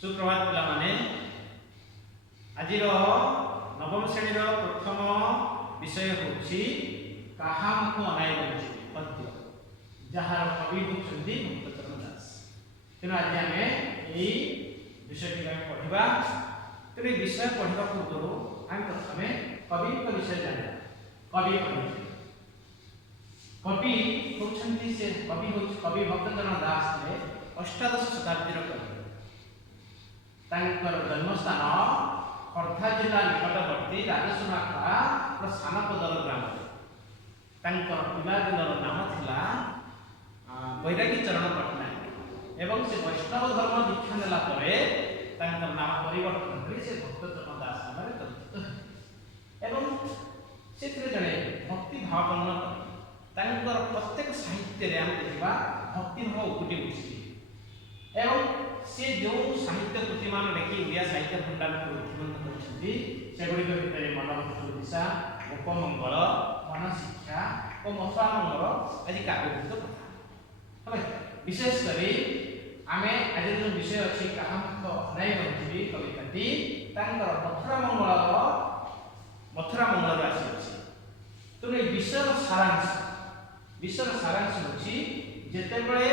सुप्रभात पिला माने आज नवम श्रेणी प्रथम विषय होछि कहा मुख अनाई बंची पद्य जहार कवि होछन्ती मुक्तचरण दास। तेना आज आमे एई विषयटी पढ़िबा। तेरे विषय पढ़िबा पूर्व आम प्रथमे कवि को विषय जानिबा। कवि कवि होछन्ती से कवि भक्तचरण दास ने अष्टादश शताब्दी कवि। तांकर जन्मस्थान खर्धा जिला निकटवर्ती राजसुनाखा सानपदर ग्राम। तांकर पिलादिनर नाम थिला बैरागी चरण पट्टनायक एवं से वैष्णव धर्म दीक्षा नेला परे तांकर नाम परिवर्तन करी से भक्तचरण दास नाम परिचित एवं सेतिर जणे भक्ति भावपूर्ण तांकर प्रत्येक साहित्य रे हम देखिबा भक्ति भाव उपुटी उठिछि एवं से जो साहित्य कृति मान देखि ओडिया साहित्य भंडार को उद्घाटन करछन्ती सेगुडी के भितर मनोभक्ति दिशा उपमंगल मन शिक्षा और मथुरामंगल आदि काव्यभूत कथा हबे। विशेष करी आमे आज जो विषय अछि कहा मुख अनाई बंची कविताटी तांकर मथुरामंगल राशि अछि। तो ए विषय सारांश होछि जेतेबेले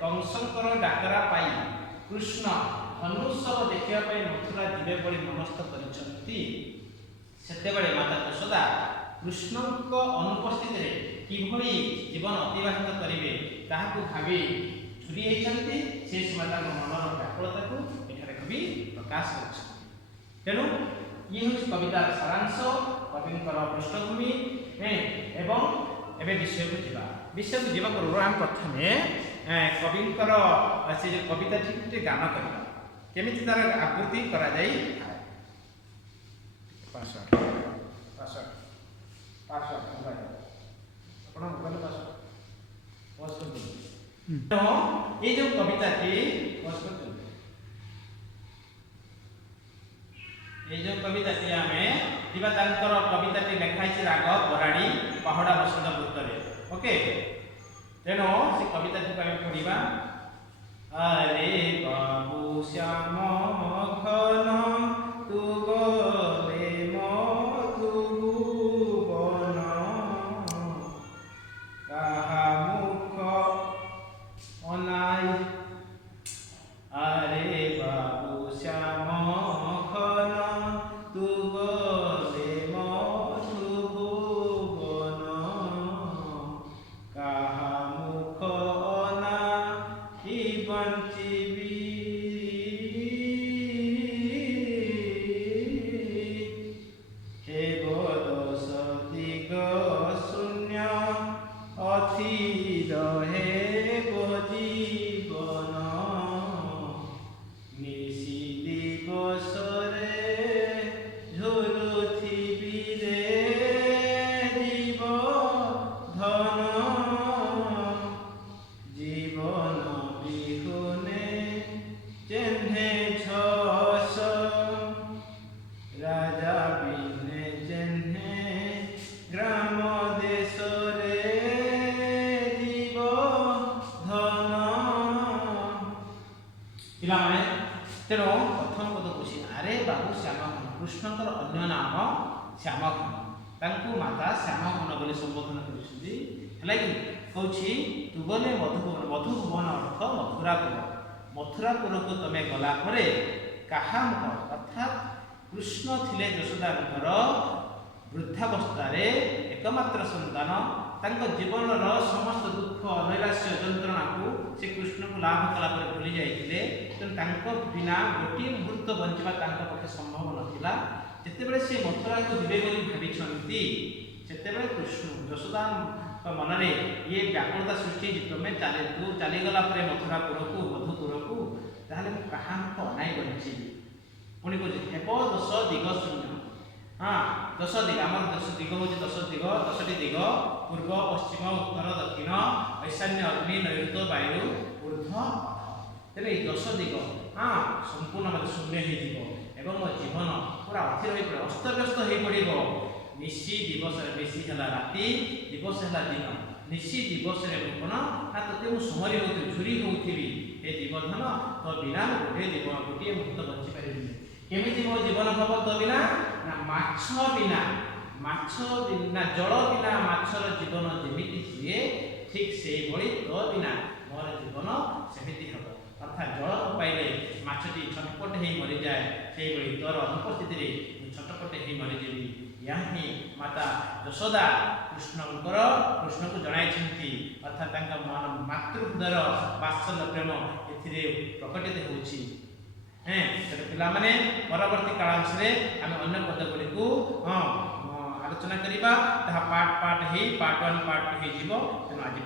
कंसंकर डाकरा पाई कृष्ण धनुषव देखिया पाई मथुरा जीवे बड़ी मनस्थ करिसंती सेतेबेले माता यशोदा कृष्णक अनुपस्थित रे किभଳି जीवन अतिबाहित करिवे ताहाकु भाबी झुरी हेचंती से माता मनर व्याकुलता को एठारे कवि प्रकाश करछन। तेनु ये होछि कवितार सारांश कविंकर पृष्ठभूमि एवं एबे विषय को जीवा पूर्व हम प्रथमे कविंकर से जो कविता ठीक गान करबा केमिति तार आकृति करा जाई पासवर्ड अपन मोबाइल पासवर्ड पॉज कर दो। तो ये जो कविता थी पॉज कर दो। ये जो कविता थी हमें दिबा तांकर कविता थी लेखाई छी राग बराड़ी पहाड़ा बसंत वृत्तरे। ओके तेनो से कविता थी हम पढ़िबा। अरे बाबू श्याम मखन तू गले मधुबन कहा मुख अनाई। अरे बाबू श्याम मखन तू गले मधुबन कहा मुख अनाई बंचिबी। हे दश दिग शून्य अथिर हे जीवन निशी दिवसरे झुरुथिबी रे जीव धन जीवन बिहुने जेन्हे छस राजा बिने जेन्हे ग्राम देश रे जीव धन। पिला माने तेरो प्रथम पद कुछि अरे बाबू श्यामघन कृष्णकर अन्य नाम श्यामघन तांकु माता श्यामघन बोली संबोधन करिसुदी हला कि कहछि तू गले मधुबन अर्थ मथुरापुर को तमे गला परे काहा मुख अर्थात कृष्ण थिले यशोदांकर वृद्धावस्थारे एकमात्र संतान तांको जीवनर समस्त दुख नैराश्य जंत्रणा को से कृष्ण को लाभ कला पर भूली जाइतिले। तो तांको बिना गोटी मुहूर्त बंचवा तांको पक्षे संभव नथिला। जेतेबेले से मथुरा को दिबे बोली भाबिछंती सेतेबेले कृष्ण यशोदा मनरे ये व्याकुलता सृष्टि तुमे चली गला परे मथुरापुर को मधुपुर को ताहले कहा मुख अनाई बंची पुणी को हेब दश दिग शून्य। हाँ 10 दिग आम 10 दिग हो 10 दिग 10टी दिग पूर्व पश्चिम उत्तर दक्षिण ईशान्य अग्नि नैऋत्य वायु ऊर्ध्व तेरे 10 दिग हाँ संपूर्ण मतलब शून्य हो जीवन पूरा अथिर हो अस्तव्यस्त हो पड़ो। निशी दिवस निशी है राति दिवस है दिन निशी दिवस रे कौन ना तोते मु समरी होती झुरी होती हे जीवधन तो बिना गोटे मुहूर्त बंची पारि केमिति मो जीवन हब तो बिना ना माछ बिना जल बिना माछर जीवन जेमिति हुए ठीक से भली तो बिना मोर जीवन सेमिति हब अर्थात जल पाइले माछटी छटपट हो मरी जाए से भली तोर अनुपस्थिति रे छटपट हो मरी जेबी या ही माता यशोदा कृष्ण को जनाई अर्थात मन मातृहृदय वात्सल्य प्रेम ए प्रकटित होछि हैं पिला माने परवर्ती कालांश रे आम अन्य पदगुड़ी को आलोचना करिबा ताहा पार्ट 1 पार्ट 2 हो जिवो तेनो आज